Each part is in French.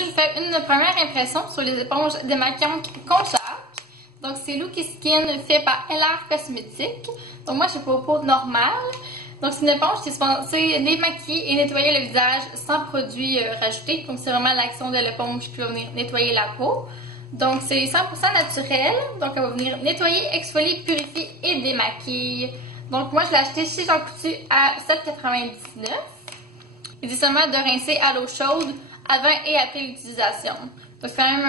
aujourd'hui, je vais faire une première impression sur les éponges démaquillantes Conchac. Donc, c'est Looky Skin fait par LR Cosmétiques. Donc, moi, j'ai pas peau normale. Donc, c'est une éponge qui est censée démaquiller et nettoyer le visage sans produits rajoutés. Donc, c'est vraiment l'action de l'éponge qui va venir nettoyer la peau. Donc, c'est 100% naturel. Donc, elle va venir nettoyer, exfolier, purifier et démaquiller. Donc, moi, je l'ai acheté chez Jean Coutu à 7,99 $. Il dit seulement de rincer à l'eau chaude avant et après l'utilisation. Donc, c'est quand même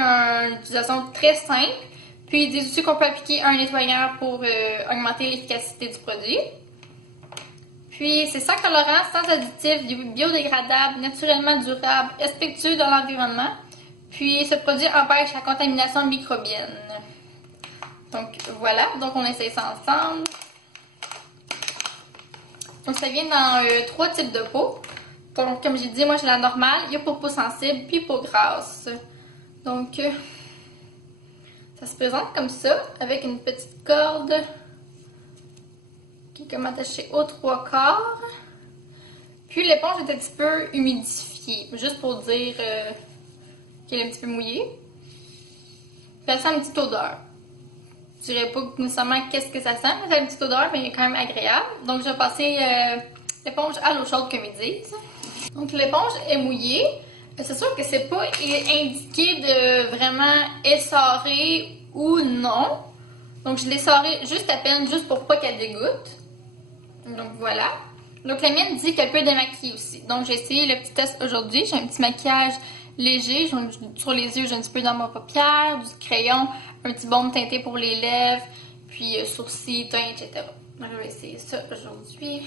une utilisation très simple. Puis, il dit aussi qu'on peut appliquer un nettoyant pour augmenter l'efficacité du produit. Puis, c'est sans colorant, sans additifs, biodégradable, naturellement durable, respectueux de l'environnement. Puis, ce produit empêche la contamination microbienne. Donc, voilà. Donc, on essaye ça ensemble. Donc, ça vient dans 3 types de peau. Donc, comme j'ai dit, moi, j'ai la normale. Il y a pour peau sensible, puis peau grasse. Donc, ça se présente comme ça, avec une petite corde qui est comme attachée aux 3/4. Puis, l'éponge est un petit peu humidifiée, juste pour dire qu'elle est un petit peu mouillée. Puis, elle sent une petite odeur. Je dirais pas nécessairement qu'est-ce que ça sent, mais ça a une petite odeur, mais elle est quand même agréable. Donc, je vais passer l'éponge à l'eau chaude, comme ils disent. Donc, l'éponge est mouillée. C'est sûr que c'est pas indiqué de vraiment essorer ou non. Donc, je l'ai essorée juste à peine, juste pour pas qu'elle dégoûte. Donc, voilà. Donc, la mienne dit qu'elle peut démaquiller aussi. Donc, j'ai essayé le petit test aujourd'hui. J'ai un petit maquillage léger. Sur les yeux, j'ai un petit peu dans ma paupière, du crayon, un petit baume teinté pour les lèvres, puis sourcils, teint, etc. Donc, je vais essayer ça aujourd'hui.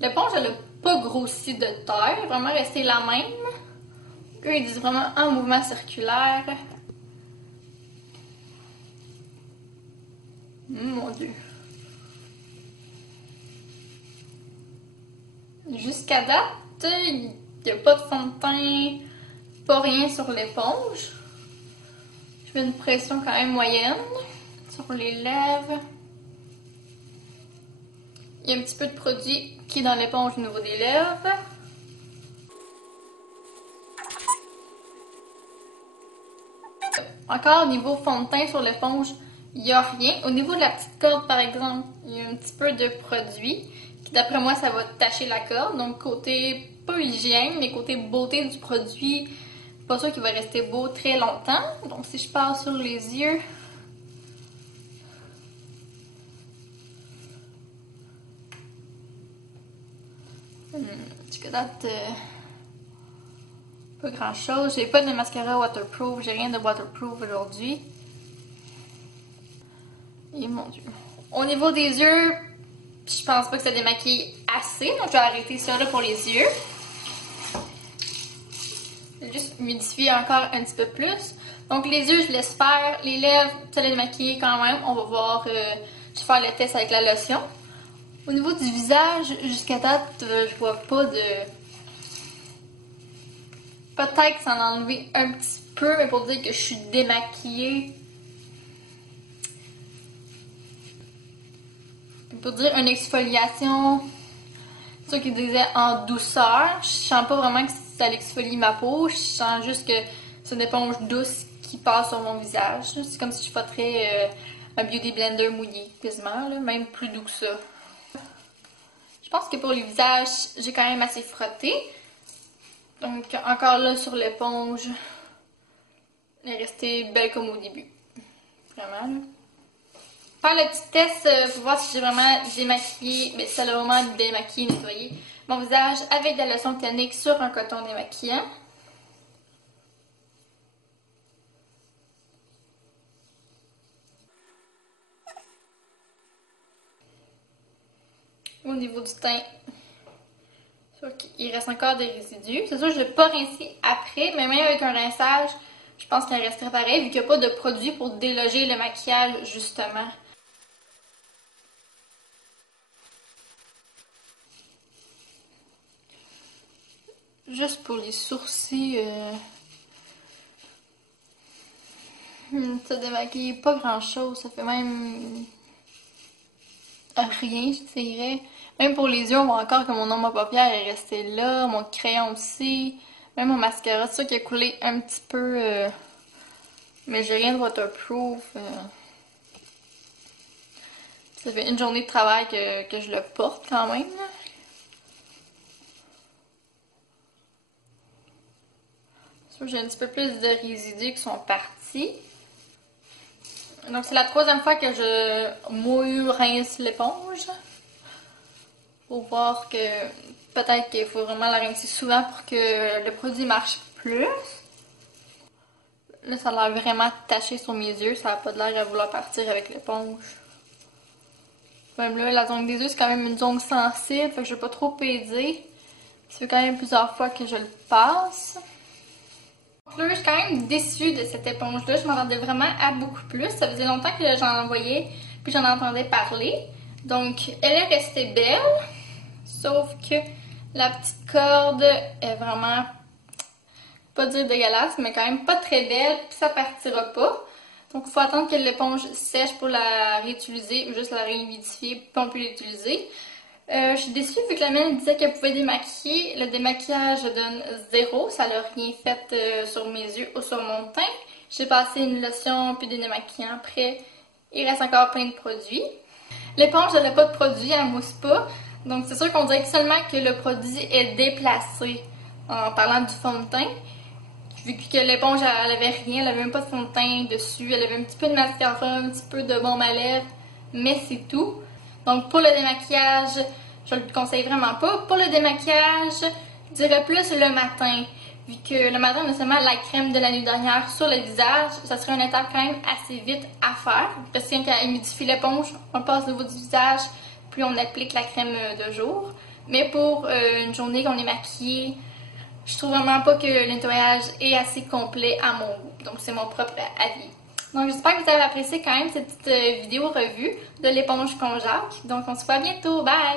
L'éponge, elle n'a pas grossi de taille, vraiment resté la même. Eux, ils disent vraiment un mouvement circulaire. Mon Dieu. Jusqu'à date, il n'y a pas de fond de teint, pas rien sur l'éponge. Je fais une pression quand même moyenne sur les lèvres. Il y a un petit peu de produit qui est dans l'éponge au niveau des lèvres. Encore au niveau fond de teint sur l'éponge, il n'y a rien. Au niveau de la petite corde, par exemple, il y a un petit peu de produit qui, d'après moi, ça va tacher la corde. Donc, côté pas hygiène, mais côté beauté du produit, pas sûr qu'il va rester beau très longtemps. Donc, si je passe sur les yeux, jusqu'à date, pas grand chose. J'ai pas de mascara waterproof, j'ai rien de waterproof aujourd'hui. Et mon Dieu. Au niveau des yeux, je pense pas que ça démaquille assez, donc je vais arrêter ça là pour les yeux. Je vais juste humidifier encore un petit peu plus. Donc les yeux, je laisse faire. Les lèvres, ça les démaquiller quand même. On va voir, je vais faire le test avec la lotion. Au niveau du visage, jusqu'à date, je vois pas de... Peut-être que ça en a enlevé un petit peu, mais pour dire que je suis démaquillée. Pour dire une exfoliation, c'est sûr qu'il disait en douceur. Je sens pas vraiment que ça exfolie ma peau. Je sens juste que c'est une éponge douce qui passe sur mon visage. C'est comme si je frotterais un Beauty Blender mouillé, quasiment, là, même plus doux que ça. Je pense que pour le visage, j'ai quand même assez frotté. Donc, encore là, sur l'éponge, elle est restée belle comme au début. Vraiment, là. Faire le petit test pour voir si j'ai vraiment démaquillé, mais ça l'a vraiment démaquillé, nettoyé mon visage avec de la lotion tonique sur un coton démaquillant. Au niveau du teint, c'est sûr qu'il reste encore des résidus. C'est sûr que je ne l'ai pas rincé après, mais même avec un rinçage, je pense qu'elle resterait pareil vu qu'il n'y a pas de produit pour déloger le maquillage, justement. Juste pour les sourcils, ça démaquille pas grand chose, ça fait même rien, je dirais. Même pour les yeux, on voit encore que mon ombre à paupières est resté là, mon crayon aussi, même mon mascara, c'est ça qui a coulé un petit peu, mais j'ai rien de waterproof. Ça fait une journée de travail que je le porte quand même, là. J'ai un petit peu plus de résidus qui sont partis. Donc c'est la troisième fois que je mouille, rince l'éponge. Pour voir que peut-être qu'il faut vraiment la rincer souvent pour que le produit marche plus. Là, ça a l'air vraiment taché sur mes yeux. Ça n'a pas de l'air à vouloir partir avec l'éponge. Même là, la zone des yeux, c'est quand même une zone sensible. Fait que je vais pas trop péder. Ça fait quand même plusieurs fois que je le passe. Donc là, je suis quand même déçue de cette éponge-là. Je m'attendais vraiment à beaucoup plus. Ça faisait longtemps que j'en envoyais puis j'en entendais parler. Donc, elle est restée belle. Sauf que la petite corde est vraiment, pas dire dégueulasse, mais quand même pas très belle, puis ça partira pas. Donc il faut attendre que l'éponge sèche pour la réutiliser, ou juste la réhumidifier, puis on peut l'utiliser. Je suis déçue vu que la mienne disait qu'elle pouvait démaquiller. Le démaquillage donne 0, ça n'a rien fait sur mes yeux ou sur mon teint. J'ai passé une lotion puis des démaquillants après. Il reste encore plein de produits. L'éponge n'a pas de produit, elle mousse pas. Donc c'est sûr qu'on dirait seulement que le produit est déplacé en parlant du fond de teint. Vu que l'éponge elle avait rien, elle avait même pas de fond de teint dessus, elle avait un petit peu de mascara, un petit peu de baume à lèvres, mais c'est tout. Donc pour le démaquillage, je le conseille vraiment pas. Pour le démaquillage, je dirais plus le matin. Vu que le matin on a seulement la crème de la nuit dernière sur le visage, ça serait une étape quand même assez vite à faire. Parce que quand elle humidifie l'éponge, on passe au niveau du visage, puis on applique la crème de jour. Mais pour une journée qu'on est maquillé, je trouve vraiment pas que le nettoyage est assez complet à mon goût. Donc c'est mon propre avis. Donc j'espère que vous avez apprécié quand même cette petite vidéo revue de l'éponge Conjac. Donc on se voit bientôt. Bye!